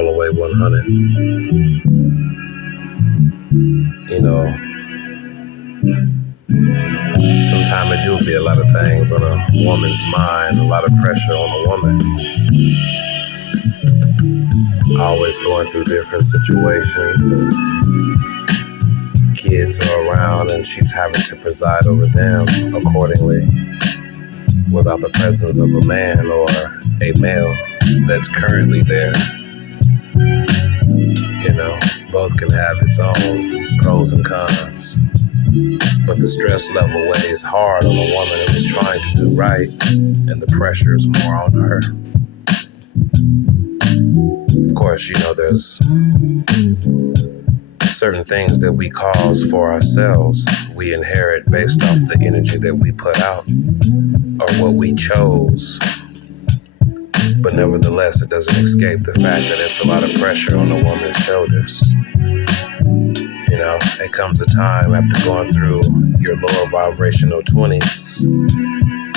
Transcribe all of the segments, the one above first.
all the way 100. You know, sometimes it do be a lot of things on a woman's mind, a lot of pressure on a woman. Always going through different situations, and kids are around, and she's having to preside over them accordingly without the presence of a man or a male that's currently there. You know, both can have its own pros and cons, but the stress level weighs hard on a woman who is trying to do right, and the pressure is more on her. Of course, you know, there's certain things that we cause for ourselves. We inherit based off the energy that we put out or what we chose. But nevertheless, it doesn't escape the fact that it's a lot of pressure on a woman's shoulders. You know, it comes a time after going through your lower vibrational 20s,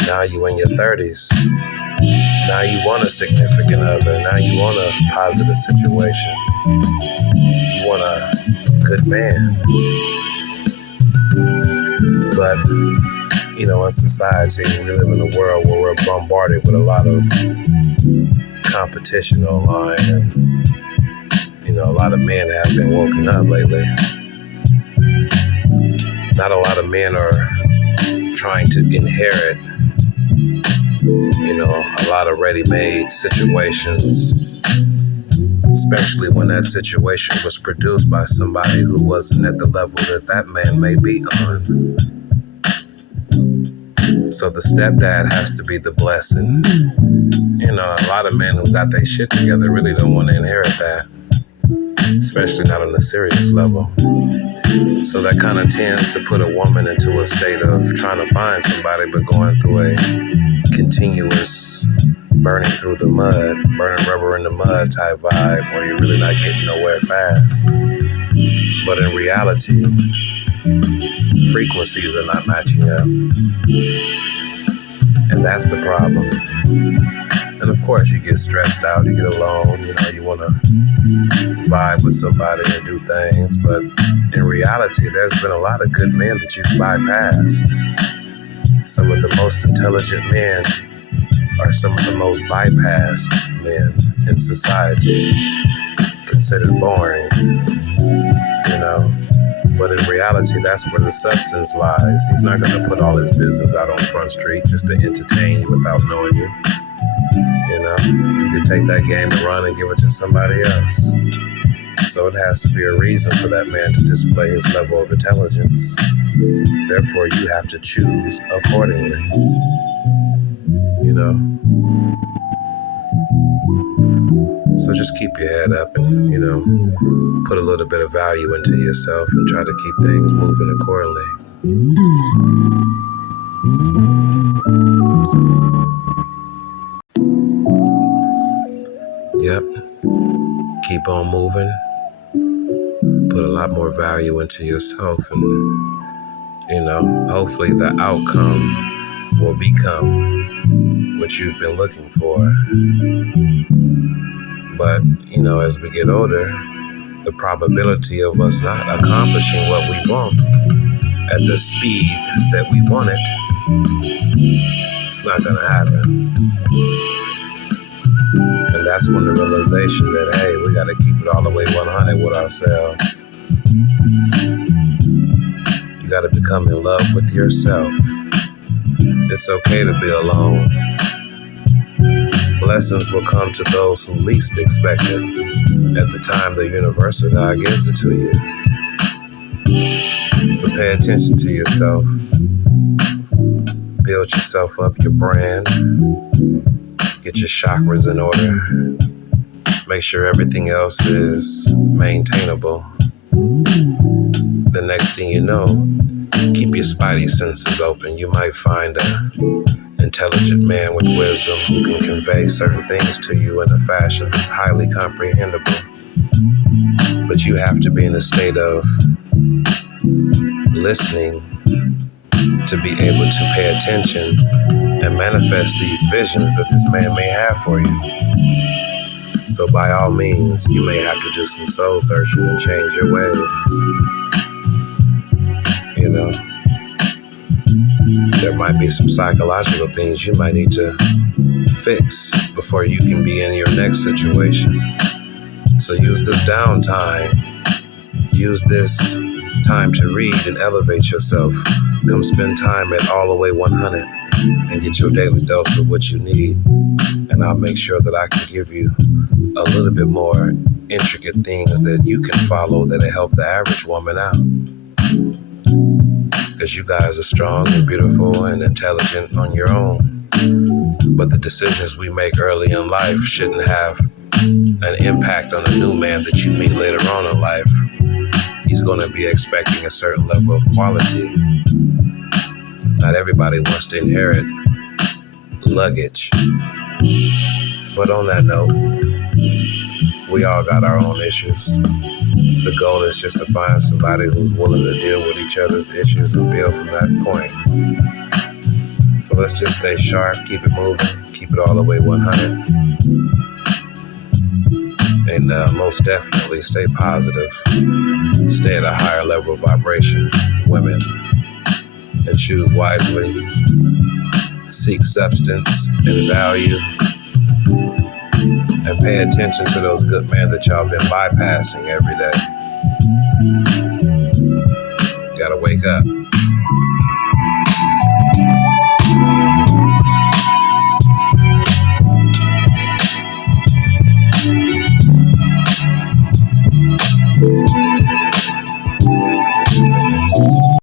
now you in your 30s. Now you want a significant other. Now you want a positive situation. You want a good man. But, you know, in society, we live in a world where we're bombarded with a lot of competition online. And, you know, a lot of men have been woken up lately. Not a lot of men are trying to inherit, you know, a lot of ready-made situations, especially when that situation was produced by somebody who wasn't at the level that man may be on. So the stepdad has to be the blessing. You know, a lot of men who got their shit together really don't want to inherit that, especially not on a serious level. So that kind of tends to put a woman into a state of trying to find somebody, but going through a continuous burning through the mud, burning rubber in the mud type vibe where you're really not getting nowhere fast. But in reality, frequencies are not matching up. And that's the problem. And of course you get stressed out, you get alone, you know, you want to vibe with somebody and do things. But in reality, there's been a lot of good men that you've bypassed. Some of the most intelligent men are some of the most bypassed men in society, considered boring, you know. But in reality, that's where the substance lies. He's not going to put all his business out on Front Street just to entertain you without knowing you. You know, you can take that game and run and give it to somebody else. So it has to be a reason for that man to display his level of intelligence. Therefore, you have to choose accordingly. You know? So just keep your head up and, you know, put a little bit of value into yourself and try to keep things moving accordingly. Yep. Keep on moving. Put a lot more value into yourself, and, you know, hopefully the outcome will become what you've been looking for. But, you know, as we get older, the probability of us not accomplishing what we want at the speed that we want it, it's not going to happen. And that's when the realization that, hey, we got to keep it all the way 100 with ourselves. You got to become in love with yourself. It's okay to be alone. Blessings will come to those who least expect it at the time the universal God gives it to you. So pay attention to yourself. Build yourself up, your brand. Get your chakras in order. Make sure everything else is maintainable. The next thing you know, keep your spidey senses open. You might find an intelligent man with wisdom who can convey certain things to you in a fashion that's highly comprehensible. But you have to be in a state of listening to be able to pay attention and manifest these visions that this man may have for you. So by all means, you may have to do some soul searching and change your ways. You know, there might be some psychological things you might need to fix before you can be in your next situation. So use this downtime. Use this time to read and elevate yourself. Come spend time at All the Way 100 and get your daily dose of what you need. And I'll make sure that I can give you a little bit more intricate things that you can follow that'll help the average woman out. Because you guys are strong and beautiful and intelligent on your own. But the decisions we make early in life shouldn't have an impact on a new man that you meet later on in life. He's going to be expecting a certain level of quality. Not everybody wants to inherit luggage. But on that note, we all got our own issues. The goal is just to find somebody who's willing to deal with each other's issues and build from that point. So let's just stay sharp, keep it moving, keep it all the way 100. And most definitely stay positive. Stay at a higher level of vibration, women, and choose wisely. Seek substance and value. And pay attention to those good men that y'all been bypassing every day. Gotta wake up.